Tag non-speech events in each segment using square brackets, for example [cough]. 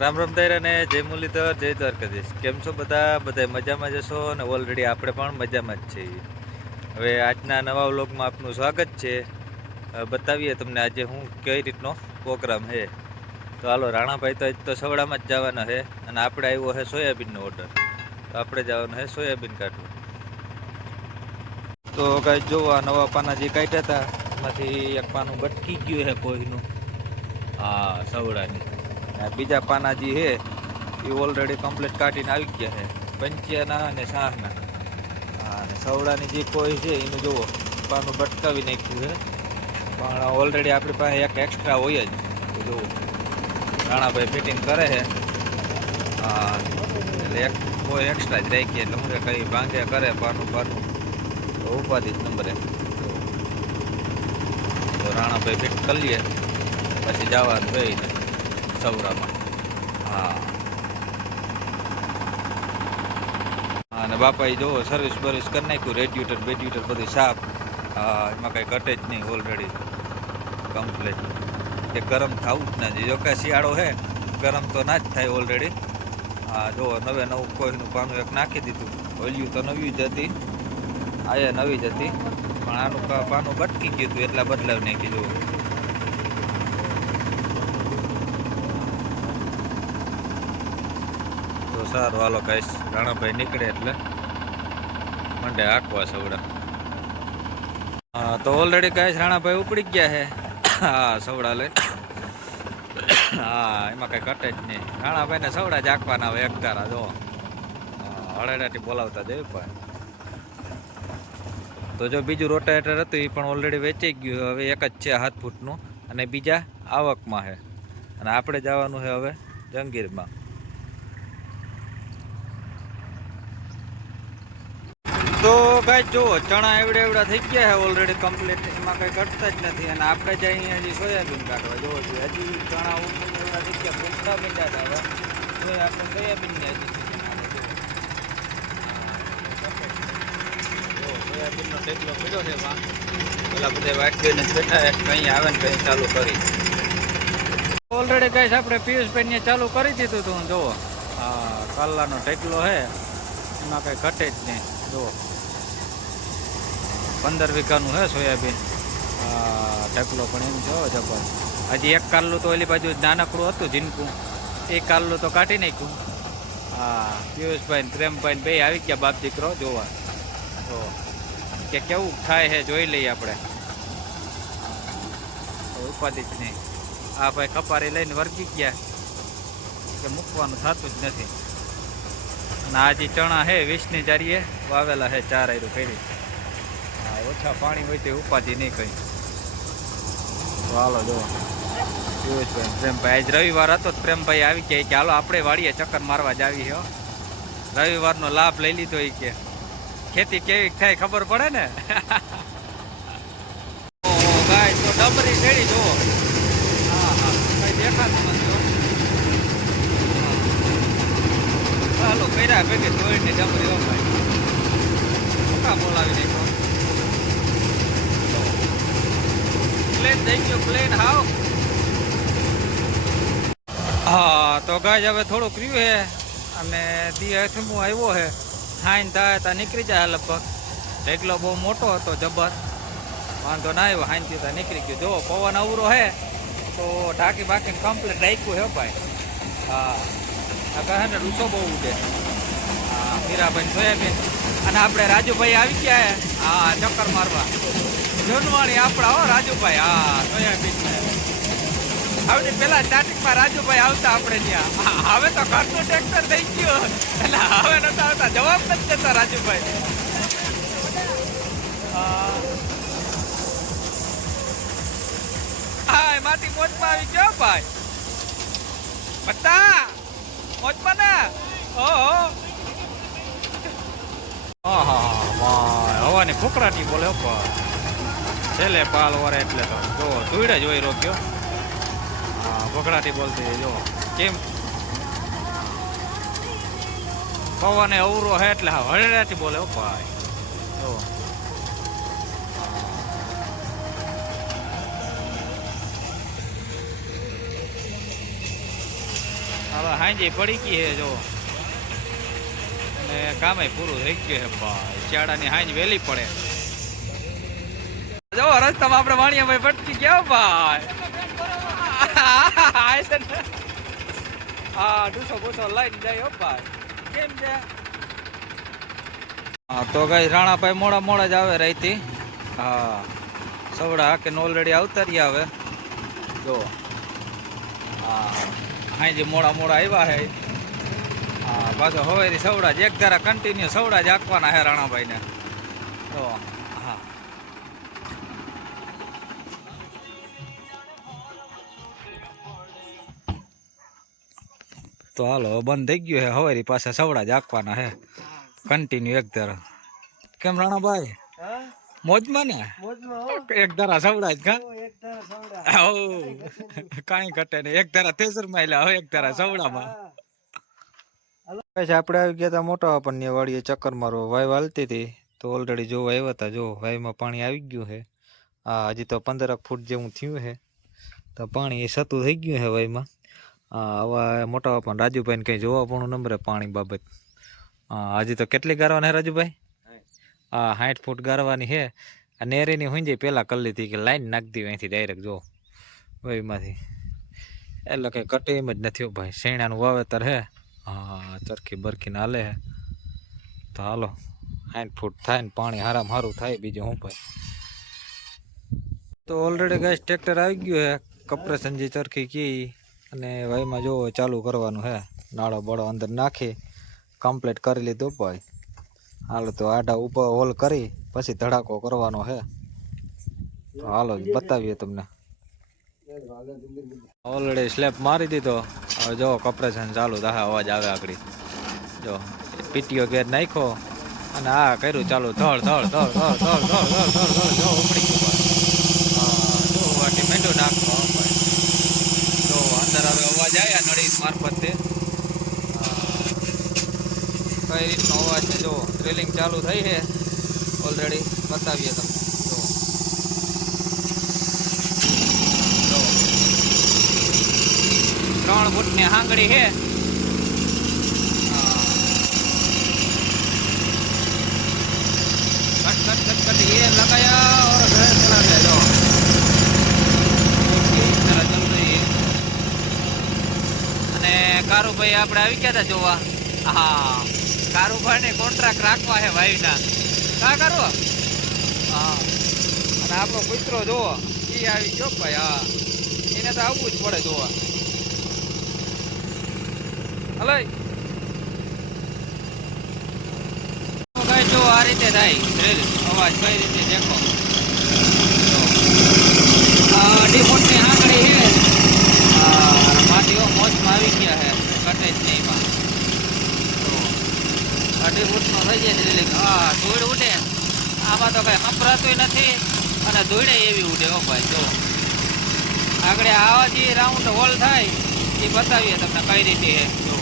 રામ રામ ને જય મુરલીધર, જય દ્વારકાધીશ. કેમ છો બધા? બધા મજામાં જશો અને ઓલરેડી આપણે પણ મજામાં જ છીએ. હવે આજના નવા વ્લોગમાં આપનું સ્વાગત છે. બતાવીએ તમને આજે હું કઈ રીતનો પ્રોગ્રામ છે તો હાલો, રાણાભાઈ તો આજ તો સવડામાં જ જવાના છે અને આપણે આવ્યો છે સોયાબીનનો ઓર્ડર તો આપણે જવાનું છે સોયાબીન કાઢવું. તો કાંઈ જોવો આ નવા પાના જે કાઢ્યા હતા એમાંથી એક પાનું બટકી ગયું છે કોઈનું. હા, સવડાની. બીજા પાના જે છે એ ઓલરેડી કમ્પ્લીટ કાઢીને આવી ગયા છે પંચિયાના અને શાહના અને સવડાની જે કોઈ છે, એનું જુઓ પાનું ભટકાવી નાખ્યું છે પણ ઓલરેડી આપણી પાસે એક એક્સ્ટ્રા હોય જ. જુઓ, રાણાભાઈ ફિટિંગ કરે છે એટલે એક કોઈ એક્સ્ટ્રા જ રાખીએ એટલે હું કંઈ ભાંગે કરે પાનું પાનું તો ઉપાધિ જ નંબરે તો રાણાભાઈ ફિટ કરી લઈએ પછી જવાનું રહીને સૌરામાં. હા. અને બાપાએ જોવો સર્વિસ બર્વિસ કરી નાખ્યું રેડ્યુટર બેડ્યુટર બધું સાફ. હા, એમાં કંઈ કટે જ નહીં ઓલરેડી કમ્પ્લેટ કે ગરમ થવું જ ના જોઈએ. જો કે શિયાળો છે ગરમ તો ના જ થાય ઓલરેડી હા, જો નવે નવું કોઈનું પાનું એક નાખી દીધું. ઓલ્યું તો નવી જ હતી. આ નવી જ હતી. પણ આનું પાનું ભટકી ગયું હતું, એટલા બદલાવ નાખી જુઓ. સારું. હાલો કહીશ રાણાભાઈ નીકળે એટલે મંડે આંકવા સવડા હા, તો ઓલરેડી કહીશ રાણાભાઈ ઉપડી ગયા છે. હા, સવડા લઈ. હા, એમાં કઈ કટે જ નહીં. રાણાભાઈને સવડા જ આંકવાના હવે એકતારા જો. હળેડાથી બોલાવતા દેવી પણ. તો જો બીજું રોટેટર હતું એ પણ ઓલરેડી વેચાઈ ગયું હવે એક જ છે હાથ ફૂટનું. અને બીજા આવકમાં છે. અને આપણે જવાનું છે હવે જંગીરમાં. તો ભાઈ જુઓ, ચણા એવડા એવડા થઈ ગયા છે ઓલરેડી કમ્પ્લીટ એમાં કંઈ ઘટતા જ નથી. અને આપણે જ અહીંયા હજી સોયાબીન કાઢવા જોવો જોઈએ હજી ચણા ઉપર એવડા થઈ ગયા ફૂટતા બીજા હવે તો આપણે સોયાબીનને હજી આવે સોયાબીનનો ટેકલો પડ્યો છે પેલા બધા વાટકીને બેઠા કંઈ આવે ને કંઈ ચાલુ કરી. ઓલરેડી ગાઈસ આપણે પિયુષભાઈને ચાલુ કરી દીધું હતું, જુઓ. હા, કાલાનો ટેકલો છે. એમાં કંઈ ઘટે જ નહીં, જુઓ. પંદર વીઘાનું છે સોયાબીન. ઢકલો પણ એમ જો જબર. હજી એક કાલ્લું તો ઓલી બાજુ નાનકડું હતું ઝીનકું એ કાલ્લું તો કાઢી નાખ્યું. હા પિયુષભાઈ ને પ્રેમભાઈ બે આવી ગયા બાપ દીકરો જોવા. તો કે કેવું થાય છે જોઈ લઈએ આપણે. ઉપાધિ જ નહીં. આ ભાઈ કપારી લઈને વર્ગી ગયા. કે મૂકવાનું થતું જ નથી. અને આજે ચણા છે વીસની જારીએ વાવેલા છે ચાર આયરું હા ઓછા પાણી હોય તો ઉપાધિ નહીં કઈ. તો હાલો જો. પિયુષભાઈ પ્રેમભાઈ. આજ રવિવાર હતો તો પ્રેમભાઈ આવી ગયા. કે હાલો આપણે વાડીએ ચક્કર મારવા જ આવી હો. રવિવારનો લાભ લઈ લીધો એ કે. ખેતી કેવી થાય ખબર પડે ને? [laughs] ગાય તો ડબરી ચડી જુઓ. હા હા. કઈ દેખાતું નથી હો. ચાલો કર્યા ભેગી હો ભાઈ. મોટા બોલાવી નાખો પ્લેન થઈ ગયો પ્લેન હાવ હા, તો ગાય હવે થોડુંક રહ્યું છે અને દી હું આવ્યો છે હાઈન થાય ત્યાં નીકળી જાય લગભગ. ઢેકલો બહુ મોટો હતો જબર વાંધો ના આવ્યો હાઈનથી ત્યાં નીકળી ગયો. જો પવન અવરો છે તો ઢાંકી બાકીને કમ્પ્લીટ ડાયકું છે ભાઈ. હા કહે ને રૂસો બહુ ઉડે. હા મીરાભાઈ સોયાબીન અને આપણે રાજુભાઈ આવી ગયા હે. હા, ચક્કર મારવા. જૂનવાણી આપણા હો રાજુભાઈ. હા સોયાબીન હવે પેલા રાજુભાઈ આવતા આપણે ત્યાં. હવે તો ઘરનું ટ્રેક્ટર થઈ ગયું. એટલે હવે નતા આવતા. જવાબ નથી દેતા રાજુભાઈ. હા. હા એમાંથી મોજમાં આવી ગયો ભાઈ. બતા મોજમાં ને. ઓહો. આહા, ભાઈ હવાની ફોકરાટી બોલે પણ છેલ્લે પાલ વરે એટલે તો. જો તુડે જ હોય રોક્યો હા ફકડાટી બોલતી જો. કેમ? પવને અવરો હે એટલે હા હળેડાથી બોલે, હો ભાઈ. જો. હવે હાંજી પડી ગઈ હે, જો. અને કામે પૂરું થઈ ગયું છે ભાઈ. ચાડાની હાંજ વહેલી પડે. જો, રસ્તામાં આપણે વાણિયાભાઈ ભટકી ગયા, ભાઈ. હા ડૂસો ભૂસો લઈને જાય ભાઈ. કેમ છે? હા, તો ગઈ રાણાભાઈ મોડા મોડા જ આવે રાઈતી હા, સવડા કે ઓલરેડી અવતારી આવે જો. હા અહીં જે મોડા મોડા આવ્યા હે. હા, પાછો હવે સવડા જ, એક ધારા કન્ટિન્યુ સવડા જ આંકવાના હે રાણાભાઈને. તો તો હાલો બંધ થઈ ગયું છે. હવે પાસે સવડા જ આપવાના હે કન્ટિન્યુ એક ધારા. કેમ રાણાભાઈ મોજમાં ને? એક ધારા સવડા જ કા? કાંઈ ઘટે નહીં. એક ધારા તેસરમાં હવે એક ધારા સવડામાં. આપણે આવી ગયા હતા મોટા આપણને વાળીએ ચક્કર મારો વાય હાલતી હતી. તો ઓલરેડી જોવા આવ્યા હતા જો વાયમાં પાણી આવી ગયું છે. હા હજી તો પંદરક ફૂટ જેવું થયું છે. તો પાણી એ સતું થઈ ગયું છે વાયમાં હવે મોટા પણ રાજુભાઈને કંઈ જોવા પણ નંબરે પાણી બાબત. હા હજી તો કેટલી ગારવાની હે રાજુભાઈ? હા સાઠ ફૂટ ગારવાની છે નેરીની હુંજી પહેલાં કરી લીધી કે લાઈન નાખતી અહીંથી ડાયરેક્ટ જો. એમાંથી એટલે કંઈ કટે એમ જ નથી ભાઈ. શેણાનું વાવેતર હે. હા ચરખી બરખીને હાલે હે. તો હાલો સાઠ ફૂટ થાય ને પાણી હારામાં હારું થાય બીજું હું ભાઈ. તો ઓલરેડી ગાય ટ્રેક્ટર આવી ગયું હે. કપરેશનજી ચરખી કી. અને વાયમાં જો ચાલુ કરવાનું હે, નાળો બળો અંદર નાખી કમ્પ્લીટ કરી લીધું ભાઈ. હાલો તો આડા ઉપર હોલ કરી, પછી ધડાકો કરવાનો હે. તો હાલો બતાવીએ તમને. ઓલરેડી સ્લેબ મારી દીધો. હવે જો કમ્પ્રેશન ચાલુ થાય, અવાજ આવે આગળ. જો, પીટીઓ ગેર નાખ્યો અને આ કર્યું ચાલુ ધળ ધળ ધળ ધળ ધળ ધળ ધળ ધળ જો ઉપડી ગયું. હા નાખો. અંદર હવે આ નળી મારફતે કઈ રીતનો અવાજ છે? જો ડ્રિલિંગ ચાલુ થઈ છે. ઓલરેડી બતાવીએ તમને. ત્રણ ફૂટની હાંગળી છે. કારુભાઈ આપણે આવી ગયા હતા જોવા? હા કારુભાઈને કોન્ટ્રાક્ટ રાખવા છે ભાઈના. કા કરો હા, અને આપણો કૂતરો જોવો એ આવી ગયો ભાઈ, હા. એને તો આવવું જ પડે જોવા. હલો. જો આ રીતે થાય અવાજ કઈ રીતે દેખો. જો. આંકડી માટીઓ મોજમાં આવી ગયા છે. કટે જ નહીં જો. અઢી ફૂટનો થઈ જાય એટલે હા, ધૂળ ઉડે. આમાં તો કઈ સંભળાતું નથી અને ધૂળે એવી ઉડે ઓ ભાઈ, જો. આગળ આવા જે રાઉન્ડ હોલ થાય, એ બતાવીએ તમને કઈ રીતે છે, જો.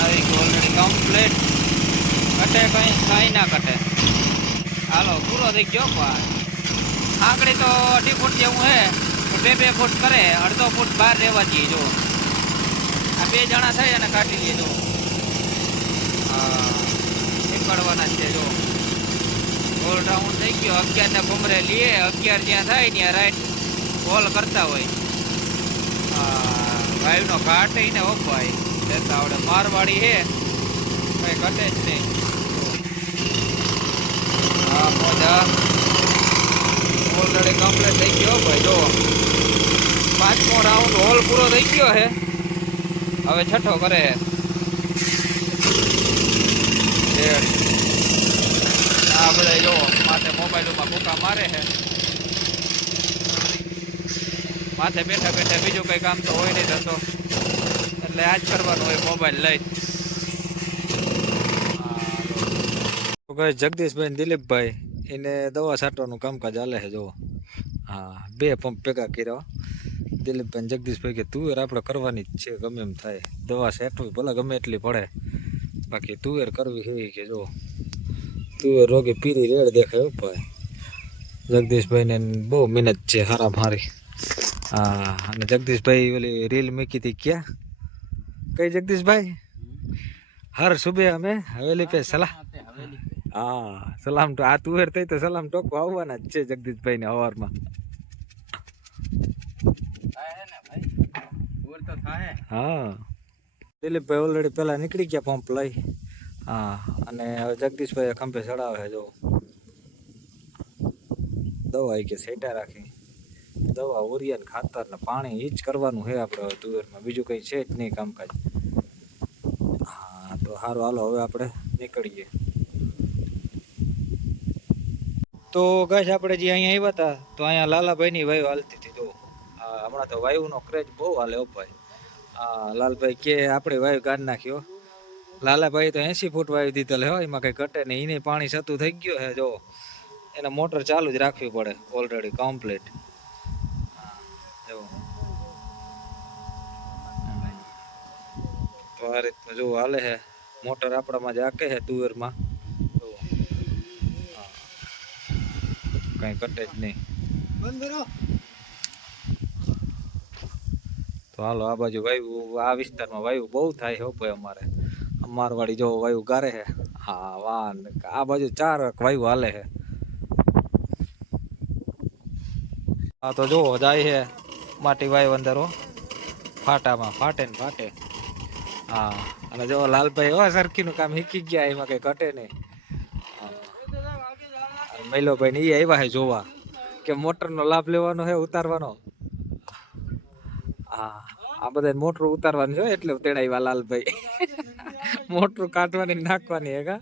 આવી ગયું ઓલરેડી કમ્પ્લીટ કટે કઈ, કાંઈ ના કટે હાલો, પૂરો થઈ ગયો ભાઈ. આંકડી તો અઢી ફૂટ જેવું હે બે બે ફૂટ કરે, અડધો ફૂટ બહાર રહેવા દઈએ જો આ બે જણા થઈ અને કાઢી લઈએ જો નીકળવાના છે જો ગોલ રાઉન્ડ થઈ ગયો. અગિયાર ને ભમરે લઈએ અગિયાર જ્યાં થાય, ત્યાં રાઈટ ગોલ કરતા હોય. વાયુનો ઘાટ ને ઓ ભાઈ આવડે મારવાડી હે કઈ ઘટે જ નહીં. હા, મોજા. ઓલરેડી કમ્પ્લીટ થઈ ગયો ભાઈ જો પાંચમો રાઉન્ડ હોલ પૂરો થઈ ગયો હે હવે છઠ્ઠો કરે હે આ બધા જો માથે મોબાઈલમાં ભૂકા મારે છે. માથે બેઠા બેઠા બીજું કંઈ કામ તો હોય નહીં થતો એટલે આજ કરવાનું હોય મોબાઈલ લઈ. જગદીશભાઈ દિલીપભાઈ. એને દવા છાંટવાનું કામકાજ હાલે છે જો હા, બે પંપ ભેગા કર્યા. દિલીપભાઈ જગદીશભાઈ કે, તુવેર આપણે કરવાની જ છે, ગમે એમ થાય. દવા છાંટવી, ભલે ગમે એટલી પડે. બાકી તુવેર કરવી છે કે જો તુવેર રોગી પીરી રેડ દેખાય ઉપાય ભાઈ. જગદીશભાઈ બહુ મહેનત છે, હારા મારી. હા, અને જગદીશભાઈ ઓલી રીલ મૂકી હતી ક્યાં? કઈ જગદીશભાઈ? હર સુબે અમે. હવેલી પે સલાહ હા, સલામ તો આ તુવેર થઈ તો સલામ ટોકો આવવાના જ છે જગદીશભાઈ ને હવારમાં. હા. દિલીપભાઈ ઓલરેડી પહેલા નીકળી ગયા પંપ લઈ. હા, અને હવે જગદીશભાઈ ખંભે ચડાવે જો. દવા કે સેટા રાખી. દવા ઓરિયન ખાતર ને પાણી એ જ કરવાનું છે આપણે હવે તુવેરમાં. બીજું કંઈ છે જ નહીં કામકાજ. હા, તો સારું હાલો, હવે આપણે નીકળીએ. તો ગાશ આપણે જે અહીંયા આવ્યા હતા, તો અહીંયા લાલાભાઈની વાયુ હાલતી હતી તો હમણાં તો વાયુનો ક્રેજ બહુ હાલે ભાઈ. હા લાલભાઈ કે આપણે વાયુ કાઢી નાખ્યો લાલાભાઈ તો એસી ફૂટ વાયુ દીધેલ હોય એમાં કઈ ઘટે નહીં, એને પાણી સતું થઈ ગયું છે જો એને મોટર ચાલુ જ રાખવી પડે ઓલરેડી કમ્પ્લીટ તો આ રીતનું જો હાલે છે. મોટર આપણામાં જ આકે છે તુવેરમાં જો હા. કઈ કટે જ નહીં. તો હાલો આ બાજુ વાયુ આ વિસ્તારમાં વાયુ બહુ થાય હો ભાઈ અમારે. અમારવાડી જો વાયુ ગારે છે હા વાન આ બાજુ ચાર વાયુ હાલે છે હા તો જો જાય છે માટી વાયુ અંદર હો. ફાટામાં ફાટે ને ફાટે. હા અને જો લાલભાઈ હો સરખીનું કામ શીખી ગયા એમાં કઈ ઘટે નહીં. મૈલોભાઈ ને એ આવ્યા છે જોવા. કે મોટરનો લાભ લેવાનો છે, ઉતારવાનો? હા, આ બધા મોટર ઉતારવાનું છે એટલે તેડાવ્યા લાલભાઈ. મોટર કાઢવાની નાખવાની હે કા?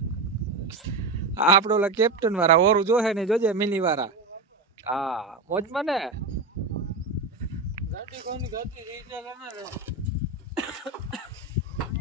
આ આપડે ઓલા કેપ્ટન વાળા, ઓરું જોહે ને જોજે મિની વાળા. હા, મોજમાં ને?